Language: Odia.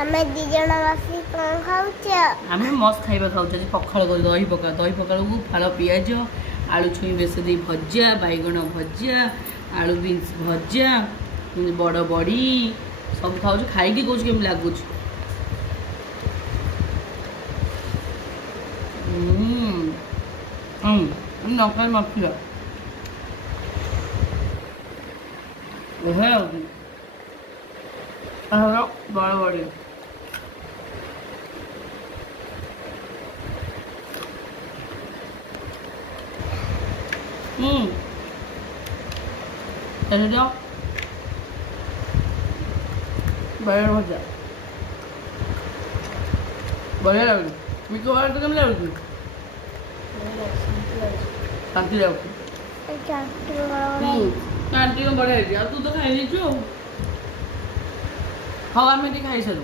ତମେ ଦି ଜଣ ବସି କ'ଣ ଖାଉଛ? ଆମେ ମସ୍ତ ଖାଇବା ଖାଉଛୁ ଆଜି ପଖାଳ କରି ଦହି ପଖାଳକୁ ଫାଳ ପିଆଜ ଆଳୁ ଛୁଇଁ ବେଶ ଦେଇ ଭଜା ବାଇଗଣ ଭଜା ଆଳୁ ବିନ୍ସ ଭଜା ବଡ଼ ବଡ଼ି ସବୁ ଖାଉଛୁ ଖାଇକି କହୁଛୁ କେମିତି ଲାଗୁଛି। ଲଙ୍କା ନଥିଲା ବଡ଼ ବଡ଼ି ବାଇଗଣ ଭଜା ବଢ଼ିଆ ଲାଗୁଛି। ମିକୁ ବାହାର ତ କେମିତି ଲାଗୁଛି? ଶାନ୍ତି ଲାଗୁଛି। ଆଣ୍ଟି କ'ଣ ବଢ଼ିଆ ହେଇଛି ଆଉ ତୁ ତ ଖାଇଦେଇଛୁ ଆଉ। ହଉ ଆମେ ଟିକେ ଖାଇସାରୁ।